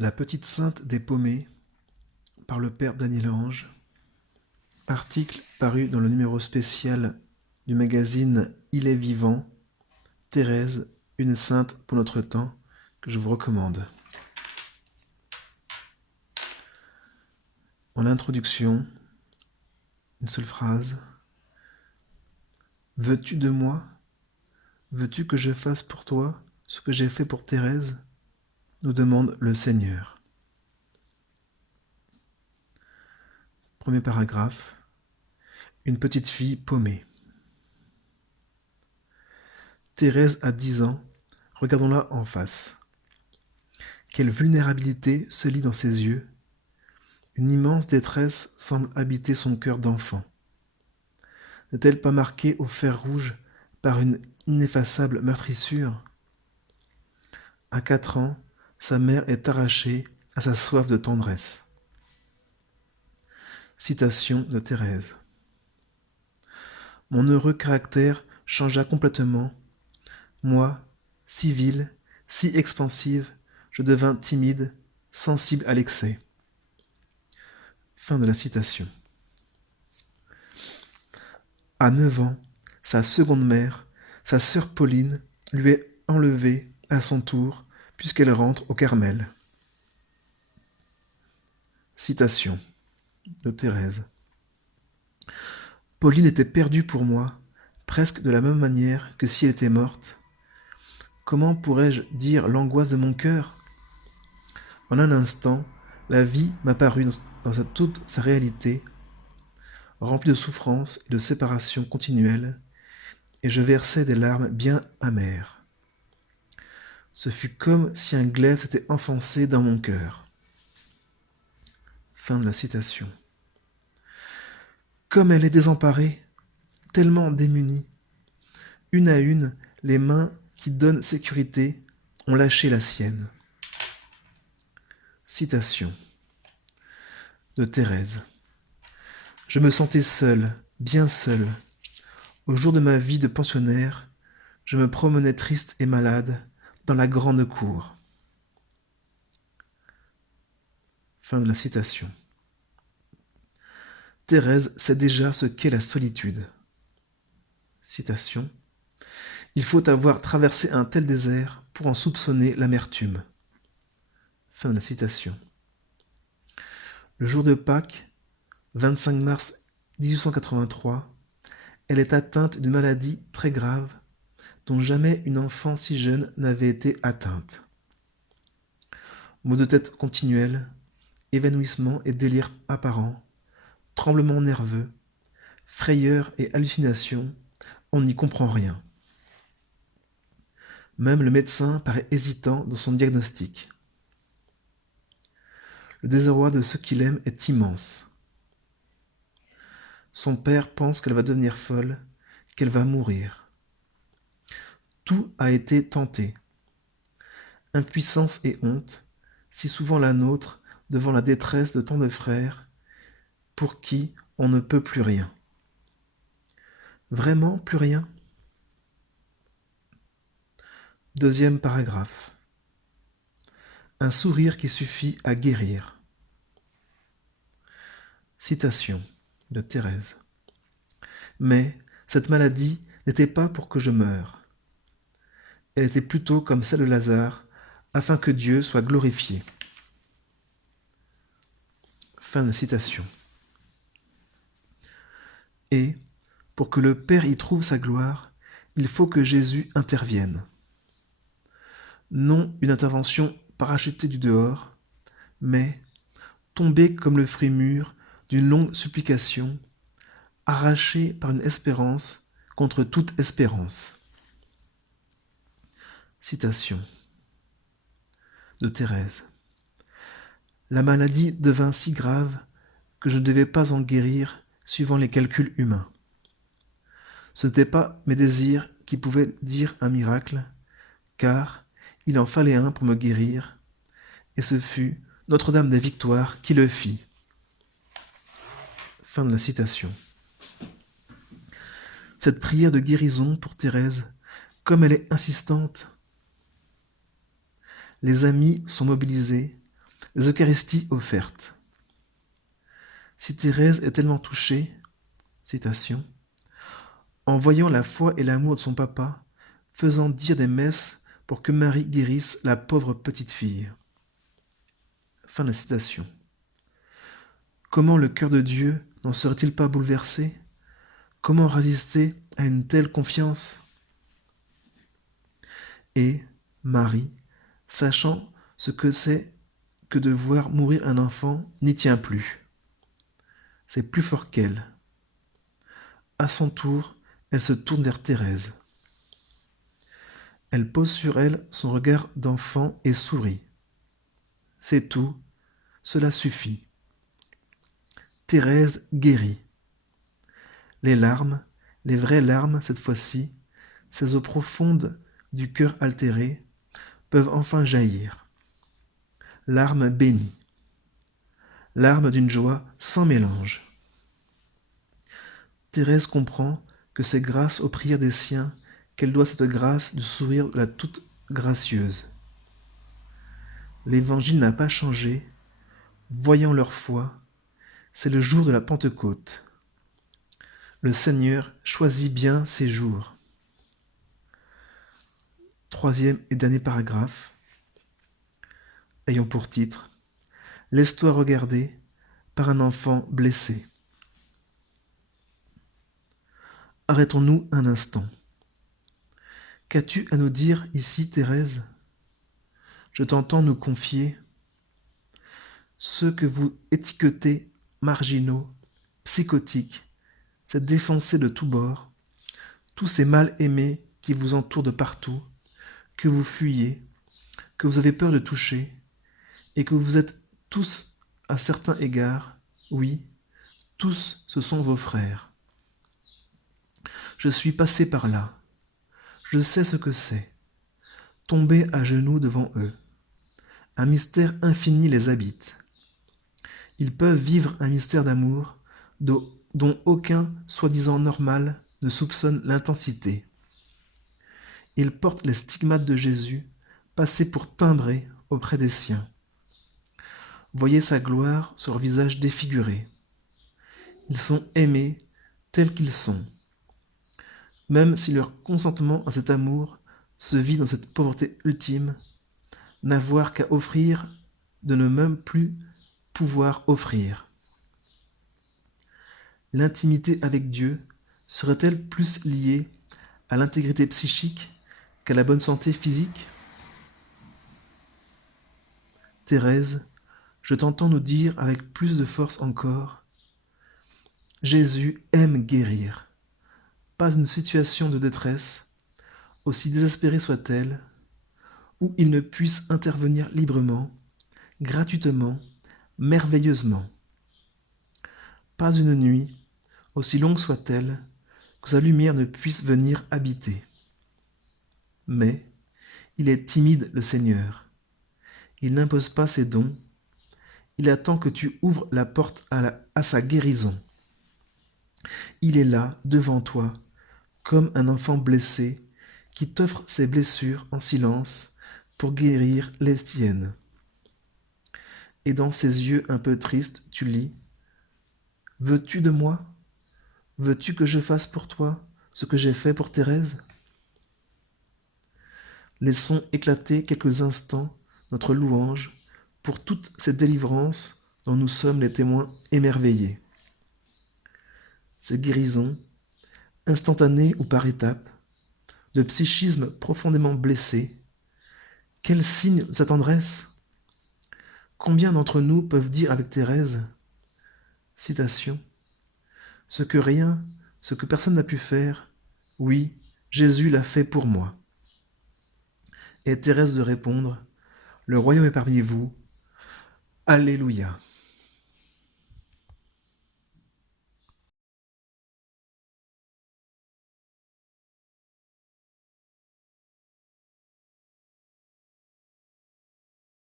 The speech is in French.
La petite sainte des paumés par le père Daniel Ange. Article paru dans le numéro spécial du magazine Il est vivant, Thérèse, une sainte pour notre temps, que je vous recommande. En introduction, une seule phrase. Veux-tu de moi? Veux-tu que je fasse pour toi ce que j'ai fait pour Thérèse? Nous demande le Seigneur. Premier paragraphe. Une petite fille paumée. Thérèse a 10 ans, regardons-la en face. Quelle vulnérabilité se lit dans ses yeux. Une immense détresse semble habiter son cœur d'enfant. N'est-elle pas marquée au fer rouge par une ineffaçable meurtrissure? À 4 ans, sa mère est arrachée à sa soif de tendresse. Citation de Thérèse. Mon heureux caractère changea complètement. Moi, si vile, si expansive, je devins timide, sensible à l'excès. Fin de la citation. À 9 ans, sa seconde mère, sa sœur Pauline, lui est enlevée à son tour, puisqu'elle rentre au Carmel. Citation de Thérèse. Pauline était perdue pour moi, presque de la même manière que si elle était morte. Comment pourrais-je dire l'angoisse de mon cœur? En un instant, la vie m'apparut dans toute sa réalité, remplie de souffrances et de séparations continuelles, et je versai des larmes bien amères. Ce fut comme si un glaive s'était enfoncé dans mon cœur. Fin de la citation. Comme elle est désemparée, tellement démunie. Une à une, les mains qui donnent sécurité ont lâché la sienne. Citation de Thérèse. Je me sentais seul, bien seul. Au jour de ma vie de pensionnaire, je me promenais triste et malade dans la grande cour. Fin de la citation. Thérèse sait déjà ce qu'est la solitude. Citation. Il faut avoir traversé un tel désert pour en soupçonner l'amertume. Fin de la citation. Le jour de Pâques, 25 mars 1883, elle est atteinte d'une maladie très grave dont jamais une enfant si jeune n'avait été atteinte. Maux de tête continuels, évanouissement et délire apparent, tremblements nerveux, frayeur et hallucinations, on n'y comprend rien. Même le médecin paraît hésitant dans son diagnostic. Le désarroi de ceux qui l'aiment est immense. Son père pense qu'elle va devenir folle, qu'elle va mourir. Tout a été tenté. Impuissance et honte, si souvent la nôtre devant la détresse de tant de frères, pour qui on ne peut plus rien. Vraiment plus rien? Deuxième paragraphe. Un sourire qui suffit à guérir. Citation de Thérèse. Mais cette maladie n'était pas pour que je meure. Elle était plutôt comme celle de Lazare, afin que Dieu soit glorifié. Fin de citation. Et, pour que le Père y trouve sa gloire, il faut que Jésus intervienne. Non une intervention parachutée du dehors, mais tombée comme le fruit mûr d'une longue supplication, arrachée par une espérance contre toute espérance. Citation de Thérèse. La maladie devint si grave que je ne devais pas en guérir suivant les calculs humains. Ce n'étaient pas mes désirs qui pouvaient dire un miracle, car il en fallait un pour me guérir, et ce fut Notre-Dame des Victoires qui le fit. Fin de la citation. Cette prière de guérison pour Thérèse, comme elle est insistante. Les amis sont mobilisés, les Eucharisties offertes. Si Thérèse est tellement touchée, citation, en voyant la foi et l'amour de son papa, faisant dire des messes pour que Marie guérisse la pauvre petite fille. Fin de la citation. Comment le cœur de Dieu n'en serait-il pas bouleversé? Comment résister à une telle confiance? Et Marie, sachant ce que c'est que de voir mourir un enfant, n'y tient plus. C'est plus fort qu'elle. À son tour, elle se tourne vers Thérèse. Elle pose sur elle son regard d'enfant et sourit. C'est tout, cela suffit. Thérèse guérit. Les larmes, les vraies larmes cette fois-ci, ces eaux profondes du cœur altéré, peuvent enfin jaillir. Larmes bénies. Larmes d'une joie sans mélange. Thérèse comprend que c'est grâce aux prières des siens qu'elle doit cette grâce du sourire de la toute gracieuse. L'Évangile n'a pas changé. Voyant leur foi, c'est le jour de la Pentecôte. Le Seigneur choisit bien ses jours. Troisième et dernier paragraphe, ayant pour titre « Laisse-toi regarder par un enfant blessé ». Arrêtons-nous un instant. Qu'as-tu à nous dire ici, Thérèse? Je t'entends nous confier ceux que vous étiquetez marginaux, psychotiques, ces défoncés de tous bords, tous ces mal-aimés qui vous entourent de partout, que vous fuyez, que vous avez peur de toucher, et que vous êtes tous à certains égards, oui, tous ce sont vos frères. Je suis passé par là, je sais ce que c'est, tomber à genoux devant eux. Un mystère infini les habite. Ils peuvent vivre un mystère d'amour dont aucun soi-disant normal ne soupçonne l'intensité. Ils portent les stigmates de Jésus, passés pour timbrés auprès des siens. Voyez sa gloire sur leur visage défiguré. Ils sont aimés tels qu'ils sont. Même si leur consentement à cet amour se vit dans cette pauvreté ultime, n'avoir qu'à offrir de ne même plus pouvoir offrir. L'intimité avec Dieu serait-elle plus liée à l'intégrité psychique qu'à la bonne santé physique? Thérèse, je t'entends nous dire avec plus de force encore, Jésus aime guérir. Pas une situation de détresse, aussi désespérée soit-elle, où il ne puisse intervenir librement, gratuitement, merveilleusement. Pas une nuit, aussi longue soit-elle, que sa lumière ne puisse venir habiter. Mais il est timide le Seigneur. Il n'impose pas ses dons. Il attend que tu ouvres la porte à sa guérison. Il est là, devant toi, comme un enfant blessé qui t'offre ses blessures en silence pour guérir les tiennes. Et dans ses yeux un peu tristes, tu lis « Veux-tu de moi? Veux-tu que je fasse pour toi ce que j'ai fait pour Thérèse ?» Laissons éclater quelques instants notre louange pour toutes ces délivrances dont nous sommes les témoins émerveillés. Ces guérisons, instantanées ou par étapes, de psychisme profondément blessé, quel signe de sa tendresse! Combien d'entre nous peuvent dire avec Thérèse, citation, « Ce que personne n'a pu faire, oui, Jésus l'a fait pour moi. » Et Thérèse de répondre, « Le royaume est parmi vous. Alléluia. »